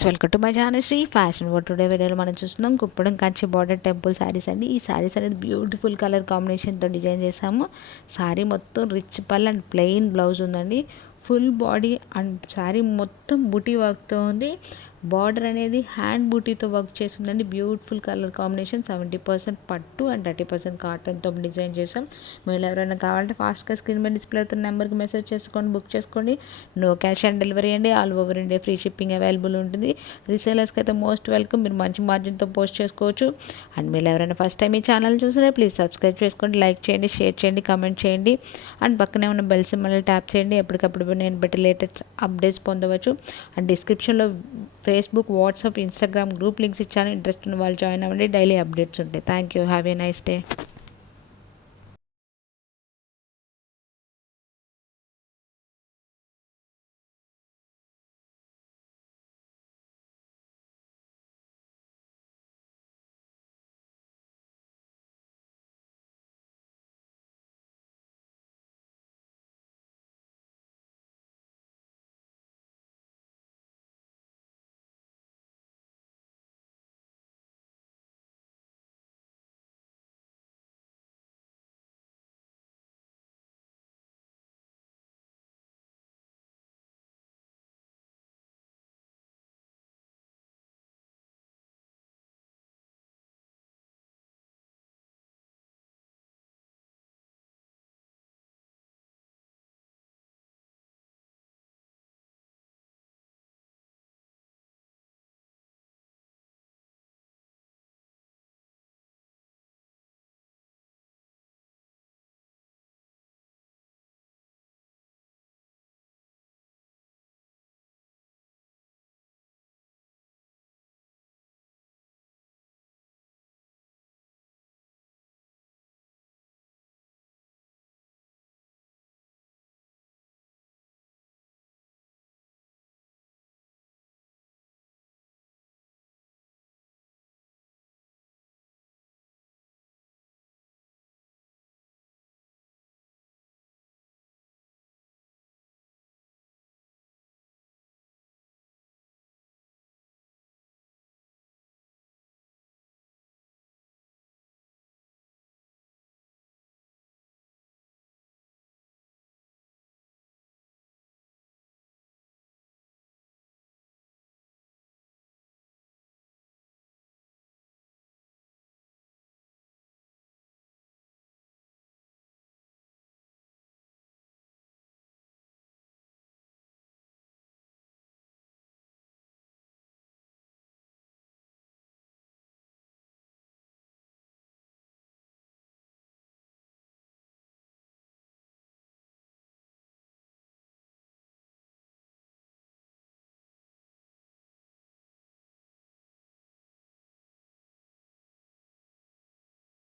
Welcome to my channel Sri fashion world. Today వీడియోలో మనం చూస్తున్నాం Kuppadam Kanchi border temple saris అండి. ఈ శారీస్ అనేది బ్యూటిఫుల్ కలర్ కాంబినేషన్తో డిజైన్ చేసాము. శారీ మొత్తం రిచ్ పల్ అండ్ ప్లెయిన్ బ్లౌజ్ ఉందండి. ఫుల్ బాడీ అండ్ శారీ మొత్తం బూటీ వర్క్తో ఉంది. బార్డర్ అనేది హ్యాండ్ బూటీతో వర్క్ చేస్తుందండి. Beautiful colour combination. 70% పట్టు అండ్ 30% కాటన్తో డిజైన్ చేసాం. మీరు ఎవరైనా కావాలంటే ఫాస్ట్గా స్క్రీన్ మీద డిస్ప్లే అవుతున్న నెంబర్కి మెసేజ్ చేసుకోండి, బుక్ చేసుకోండి. నో క్యాష్ ఆన్ డెలివరీ అండి. All over India free shipping available ఉంటుంది. రీసేలర్స్కి అయితే మోస్ట్ వెల్కమ్. మీరు మంచి మార్జిన్తో పోస్ట్ చేసుకోవచ్చు. అండ్ మీరు ఎవరైనా ఫస్ట్ టైం ఈ ఛానల్ చూసినా ప్లీజ్ సబ్స్క్రైబ్ చేసుకోండి, లైక్ చేయండి, షేర్ చేయండి, కమెంట్ చేయండి. అండ్ పక్కనే ఉన్న బెల్ సింబల్ ట్యాప్ చేయండి. ఎప్పటికప్పుడు నేను బట్టి లేటెస్ట్ అప్డేట్స్ పొందవచ్చు. అండ్ డిస్క్రిప్షన్లో Facebook, WhatsApp, Instagram group links ఇచ్చాను. ఇంట్రెస్ట్ ఉన్న వాళ్ళు జాయిన్ అవ్వండి. డైలీ అప్డేట్స్ ఉంటాయి. Thank you. Have a nice day.